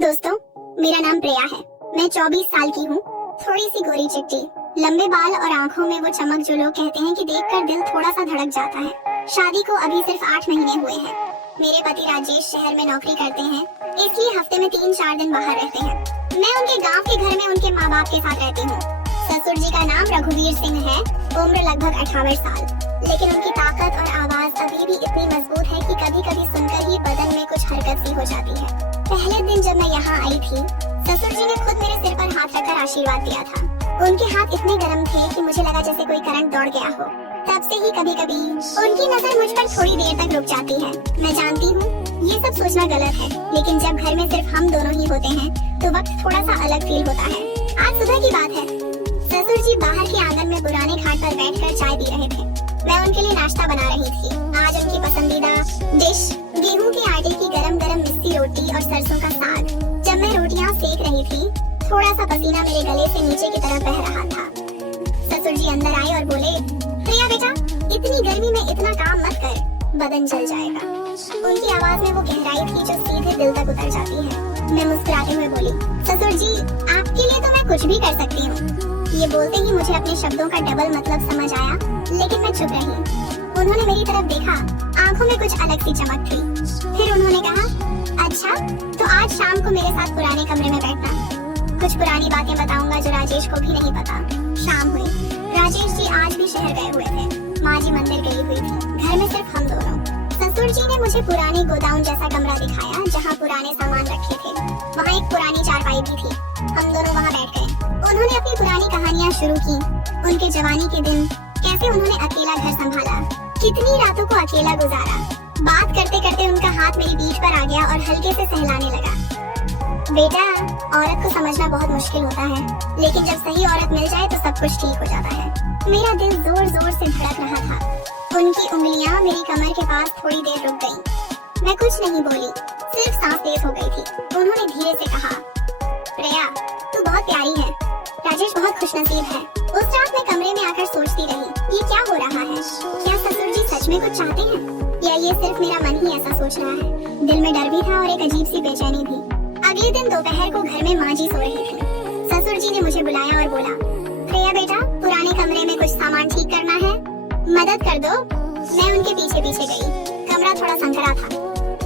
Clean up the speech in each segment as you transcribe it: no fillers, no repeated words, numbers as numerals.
दोस्तों, मेरा नाम प्रिया है। मैं 24 साल की हूँ, थोड़ी सी गोरी चिट्टी, लंबे बाल और आंखों में वो चमक जो लोग कहते हैं कि देखकर दिल थोड़ा सा धड़क जाता है। शादी को अभी सिर्फ 8 महीने हुए हैं। मेरे पति राजेश शहर में नौकरी करते हैं, इसलिए हफ्ते में 3-4 दिन बाहर रहते हैं। मैं उनके गाँव के घर में उनके माँ बाप के साथ रहती हूँ। ससुर जी का नाम रघुवीर सिंह है, उम्र लगभग 58 साल, लेकिन उनकी ताकत और आवाज अभी भी इतनी मजबूत है कि कभी कभी सुनकर ही बदन में कुछ हरकत सी हो जाती है। पहले दिन जब मैं यहाँ आई थी, ससुर जी ने खुद मेरे सिर पर हाथ रखकर आशीर्वाद दिया था। उनके हाथ इतने गर्म थे कि मुझे लगा जैसे कोई करंट दौड़ गया हो। तब से ही कभी कभी उनकी नजर मुझ पर थोड़ी देर तक रुक जाती है। मैं जानती हूँ ये सब सोचना गलत है, लेकिन जब घर में सिर्फ हम दोनों ही होते हैं तो वक्त थोड़ा सा अलग फील होता है। आज सुबह की बात है, ससुर जी बाहर के आंगन में पुराने घाट पर बैठकर चाय पी रहे थे। मैं उनके लिए नाश्ता बना रही थी। आज उनकी पसंदीदा डिश गेहूं के आटे की गरम मिस्सी रोटी और सरसों का साग। जब मैं रोटियां सेक रही थी, थोड़ा सा पसीना मेरे गले से नीचे की तरफ बह रहा था। ससुर जी अंदर आए और बोले, प्रिया बेटा, इतनी गर्मी में इतना काम मत कर, बदन जल जाएगा। उनकी आवाज में वो गहराई थी जो सीधे दिल तक उतर जाती है। मैं मुस्कुराते हुए बोली, ससुर जी, आपके लिए तो मैं कुछ भी कर सकती हूँ। ये बोलते ही मुझे अपने शब्दों का डबल मतलब समझ आया, लेकिन मैं चुप रही। उन्होंने मेरी तरफ देखा, आंखों में कुछ अलग सी चमक थी। फिर उन्होंने कहा, अच्छा, तो आज शाम को मेरे साथ पुराने कमरे में बैठना। कुछ पुरानी बातें बताऊंगा जो राजेश को भी नहीं पता। शाम हुई। राजेश जी आज भी शहर गए हुए थे। माँ जी मंदिर गई हुई थी। घर में सिर्फ हम दोनों। ससुर जी ने मुझे पुरानी गोदाम जैसा कमरा दिखाया जहाँ पुराने सामान रखे थे। वहाँ एक पुरानी चारपाई भी थी। हम दोनों वहाँ बैठ गए। उन्होंने अपनी पुरानी कहानियाँ शुरू की। उनके जवानी के दिन, कैसे उन्होंने अकेला घर संभाला, कितनी रातों को अकेला गुजारा। बात करते करते उनका हाथ मेरी पीठ पर आ गया और हल्के से सहलाने लगा। बेटा, औरत को समझना बहुत मुश्किल होता है, लेकिन जब सही औरत मिल जाए तो सब कुछ ठीक हो जाता है। मेरा दिल जोर जोर से धड़क रहा था। उनकी उंगलियां मेरी कमर के पास थोड़ी देर रुक गईं। मैं कुछ नहीं बोली, सिर्फ सांस तेज हो गई थी। उन्होंने धीरे से कहा, प्रिया, तू बहुत प्यारी है। राजेश बहुत खुशनसीब है। उस रात मैं कमरे में आकर सोचती रही, ये क्या हो रहा है? क्या ससुर जी सच में कुछ चाहते हैं, या ये सिर्फ मेरा मन ही ऐसा सोच रहा है? दिल में डर भी था और एक अजीब सी बेचैनी भी। अगले दिन दोपहर को घर में माँ जी सो रही थी। ससुर जी ने मुझे बुलाया और बोला, प्रिया बेटा, पुराने कमरे में कुछ सामान ठीक करना है, मदद कर दो। मैं उनके पीछे पीछे गई। कमरा थोड़ा संकरा था।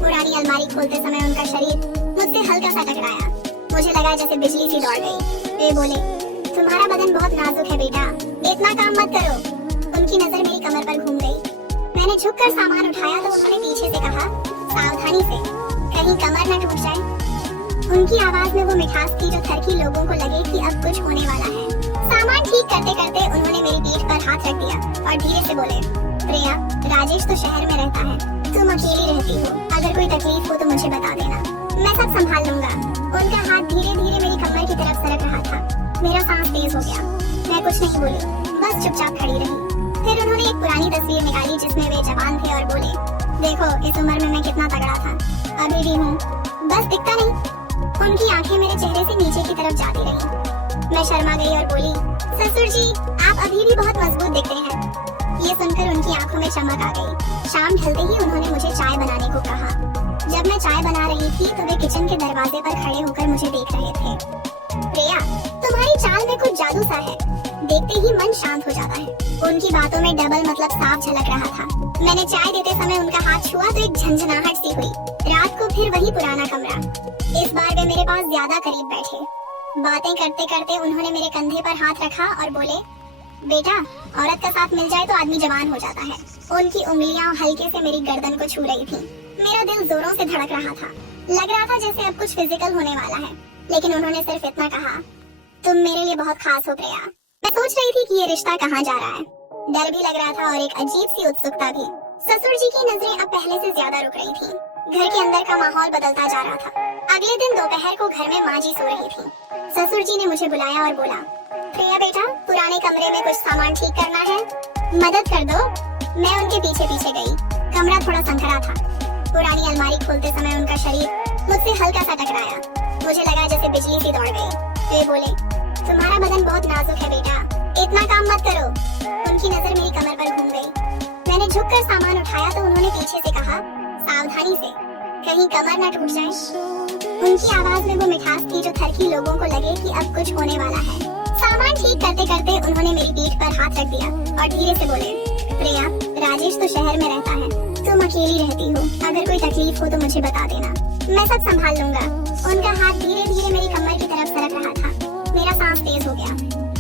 पुरानी अलमारी खोलते समय उनका शरीर मुझसे हल्का सा टकराया। मुझे लगा जैसे बिजली सी दौड़ गई। वे बोले, तुम्हारा बदन बहुत नाजुक है बेटा, इतना काम मत करो। उनकी नजर मेरी कमर पर घूम गई। मैंने झुककर सामान उठाया तो उन्होंने पीछे से कहा, सावधानी से, कहीं कमर न टूट जाए। उनकी आवाज में वो मिठास थी जो थरकी लोगों को लगे कि अब कुछ होने वाला है। सामान ठीक करते करते उन्होंने मेरी पीठ पर हाथ रख दिया और धीरे से बोले, प्रिया, राजेश तो शहर में रहता है, तुम अकेली रहती हो, अगर कोई तकलीफ हो तो मुझे बता देना, मैं सब संभाल लूंगा। उनका हाथ धीरे धीरे मेरी कमर की तरफ सरक रहा था। मेरा सांस तेज हो गया। मैं कुछ नहीं बोली, बस चुपचाप खड़ी रही। फिर उन्होंने एक पुरानी तस्वीर निकाली जिसमें वे जवान थे और बोले, देखो, इस उम्र में मैं कितना तगड़ा था, अभी भी हूँ, बस दिखता नहीं। उनकी आंखें मेरे चेहरे से नीचे की तरफ जाती रही। मैं शर्मा गई और बोली, ससुर जी, आप अभी भी बहुत मजबूत दिखते हैं। ये सुनकर उनकी आंखों में चमक आ गई। शाम ढलते ही उन्होंने मुझे चाय बनाने को कहा। जब मैं चाय बना रही थी तो वे किचन के दरवाजे पर खड़े होकर मुझे देख रहे थे। प्रिया, तुम्हारी चाल में कुछ जादू सा है, देखते ही मन शांत हो जाता है। उनकी बातों में डबल मतलब साफ झलक रहा था। मैंने चाय देते समय उनका हाथ छुआ तो एक झंझनाहट सी हुई। रात को फिर वही पुराना कमरा। इस बार वे मेरे पास ज्यादा करीब बैठे। बातें करते करते उन्होंने मेरे कंधे पर हाथ रखा और बोले, बेटा, औरत का साथ मिल जाए तो आदमी जवान हो जाता है। उनकी उंगलियां हल्के से मेरी गर्दन को छू रही थी। मेरा दिल जोरों से धड़क रहा था। लग रहा था जैसे अब कुछ फिजिकल होने वाला है, लेकिन उन्होंने सिर्फ इतना कहा, तुम मेरे लिए बहुत खास हो प्रिया। मैं सोच रही थी कि ये रिश्ता कहाँ जा रहा है। डर भी लग रहा था और एक अजीब सी उत्सुकता भी। ससुर जी की नजरें अब पहले से ज्यादा रुक रही थी। घर के अंदर का माहौल बदलता जा रहा था। अगले दिन दोपहर को घर में माँ जी सो रही थी। ससुर जी ने मुझे बुलाया और बोला, प्रिया बेटा, पुराने कमरे में कुछ सामान ठीक करना है, मदद कर दो। मैं उनके पीछे पीछे गई। कमरा थोड़ा संकरा था। पुरानी अलमारी खोलते समय उनका शरीर मुझसे हल्का सा टकराया। मुझे लगा जैसे बिजली सी दौड़ गई। वे बोले, तुम्हारा बदन बहुत नाजुक है बेटा, इतना काम मत करो। उनकी नजर मेरी कमर पर घूम गई। मैंने झुककर सामान उठाया तो उन्होंने पीछे से कहा, सावधानी से, कहीं कमर न टूट जाए। उनकी आवाज में वो मिठास थी जो थरकी लोगों को लगे कि अब कुछ होने वाला है। सामान ठीक करते करते उन्होंने मेरी पीठ पर हाथ रख दिया और धीरे से बोले, प्रिया, राजेश तो शहर में रहता है, तुम अकेली रहती हो, अगर कोई तकलीफ हो तो मुझे बता देना, मैं सब संभाल लूंगा। उनका हाथ धीरे धीरे मेरी कमर की तरफ सरक रहा था। मेरा सांस तेज हो गया।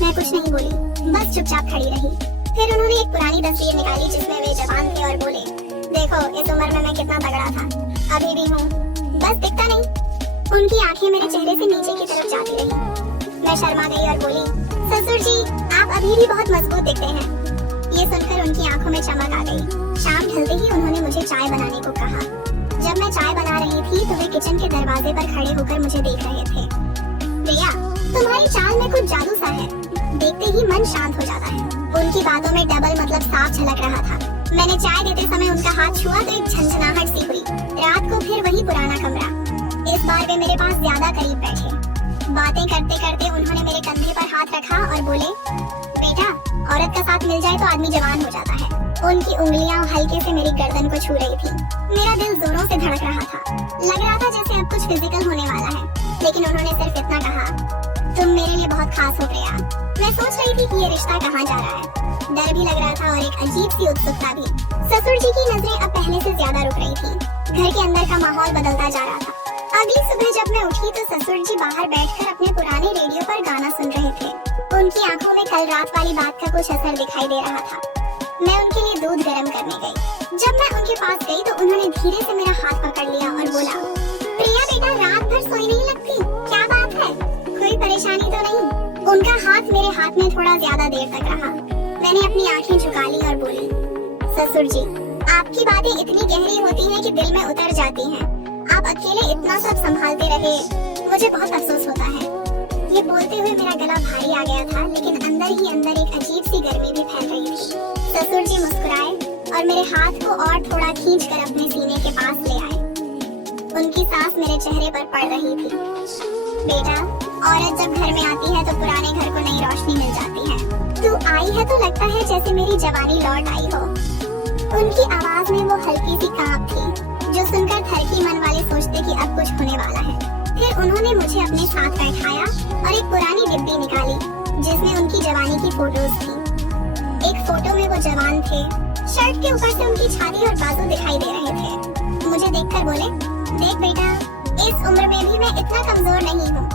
मैं कुछ नहीं बोली, बस चुपचाप खड़ी रही। फिर उन्होंने एक पुरानी तस्वीर निकाली जिसमें वे जवान थे और बोले, देखो इस उम्र में मैं कितना तगड़ा था, अभी भी हूँ, बस दिखता नहीं। उनकी आंखें मेरे चेहरे से नीचे की तरफ जाती रही। मैं शर्मा गई और बोली, ससुर जी, आप अभी भी बहुत मजबूत दिखते हैं। ये सुनकर उनकी आंखों में चमक आ गई। शाम ढलते ही उन्होंने मुझे चाय बनाने को कहा। जब मैं चाय बना रही थी तो वे किचन के दरवाजे पर खड़े होकर मुझे देख रहे थे। प्रिया, तुम्हारी चाल में कुछ जादू सा है, देखते ही मन शांत हो जाता है। उनकी बातों में डबल मतलब साफ झलक रहा था। मैंने चाय देते समय उनका हाथ छुआ तो एक झंझनाहट सी हुई। रात को फिर वही पुराना कमरा। इस बार वे मेरे पास ज्यादा करीब बैठे। बातें करते करते उन्होंने मेरे कंधे पर हाथ रखा और बोले, बेटा, औरत का साथ मिल जाए तो आदमी जवान हो जाता है। उनकी उंगलियां हल्के से मेरी गर्दन को छू रही थी। मेरा दिल जोरों से धड़क रहा था। लग रहा था जैसे अब कुछ फिजिकल होने वाला है, लेकिन उन्होंने सिर्फ इतना कहा, तुम मेरे लिए बहुत खास हो प्रिया। मैं सोच रही थी कि ये रिश्ता कहाँ जा रहा है। डर भी लग रहा था और एक अजीब सी उत्सुकता भी। ससुर जी की नजरें अब पहले से ज्यादा रुक रही थी। घर के अंदर का माहौल बदलता जा रहा था। अगली सुबह जब मैं उठी तो ससुर जी बाहर बैठकर अपने पुराने रेडियो पर गाना सुन रहे थे। उनकी आंखों में कल रात वाली बात का कुछ असर दिखाई दे रहा था। मैं उनके लिए दूध गर्म करने गई। जब मैं उनके पास गई तो उन्होंने धीरे से मेरा हाथ पकड़ लिया और बोला, प्रिया बेटा, रात भर सोई नहीं लगती, क्या बात है, कोई परेशानी तो नहीं? उनका हाथ मेरे हाथ में थोड़ा ज्यादा देर तक रहा। मैंने अपनी आंखें झुका ली और बोली, ससुर जी, आपकी बातें इतनी गहरी होती हैं कि दिल में उतर जाती हैं। आप अकेले इतना सब संभालते रहे, मुझे बहुत अफसोस होता है। ये बोलते हुए मेरा गला भारी आ गया था, लेकिन अंदर ही अंदर एक अजीब सी गर्मी भी फैल रही थी। ससुर जी मुस्कुराए और मेरे हाथ को और थोड़ा खींचकर अपने सीने के पास ले आए। उनकी सांस मेरे चेहरे पर पड़ रही थी। बेटा, औरत जब घर में आती है तो पुराने घर को नई रोशनी मिल जाती है। तू आई है तो लगता है जैसे मेरी जवानी लौट आई हो। उनकी आवाज में वो हल्की सी कांप थी जो सुनकर थरकी मन वाले सोचते कि अब कुछ होने वाला है। फिर उन्होंने मुझे अपने साथ बैठाया और एक पुरानी डिब्बी निकाली जिसमें उनकी जवानी की फोटोज थी। एक फोटो में वो जवान थे, शर्ट के ऊपर से उनकी छाती और बाजू दिखाई दे रहे थे। मुझे देखकर बोले, देख बेटा, इस उम्र में भी मैं इतना कमजोर नहीं हूँ,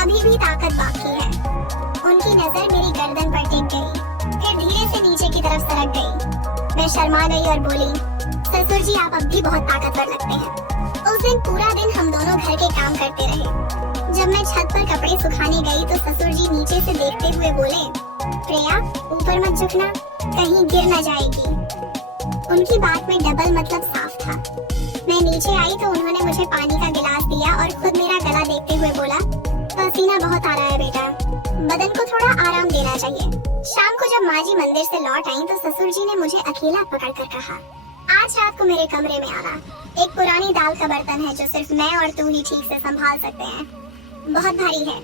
अभी भी ताकत बाकी है। उनकी नजर मेरी गर्दन पर टिक गई, फिर धीरे से नीचे की तरफ सरक गई। मैं शर्मा गई और बोली, ससुर जी, आप अब भी बहुत ताकतवर लगते हैं। उस दिन पूरा दिन हम दोनों घर के काम करते रहे। जब मैं छत पर कपड़े सुखाने गई तो ससुर जी नीचे से देखते हुए बोले, प्रिया, ऊपर मत झुकना, कहीं गिर न जाएगी। उनकी बात में डबल मतलब साफ था। मैं नीचे आई तो उन्होंने मुझे पानी का गिलास दिया और खुद मेरा गला देखते हुए बोला, पसीना बहुत आ रहा है बेटा, बदन को थोड़ा आराम देना चाहिए। शाम को जब माँ जी मंदिर से लौट आई तो ससुर जी ने मुझे अकेला पकड़कर कहा, आज रात को मेरे कमरे में आना। एक पुरानी दाल का बर्तन है जो सिर्फ मैं और तू ही ठीक से संभाल सकते हैं, बहुत भारी है।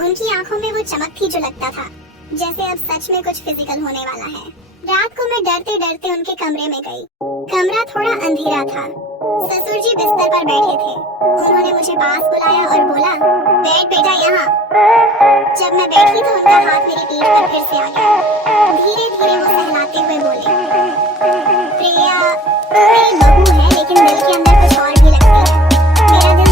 उनकी आंखों में वो चमक थी जो लगता था जैसे अब सच में कुछ फिजिकल होने वाला है। रात को मैं डरते डरते उनके कमरे में गई। कमरा थोड़ा अंधेरा था। ससुर जी बिस्तर पर बैठे थे। उन्होंने मुझे पास बुलाया और बोला, बैठ बेटा यहाँ। जब मैं बैठी तो उनका हाथ मेरी पीठ पर फिर से आ गया। धीरे धीरे वो सहलाते हुए बोले, प्रिया, मेरी बहू है लेकिन दिल के अंदर कुछ और भी लगती है। मेरा दिल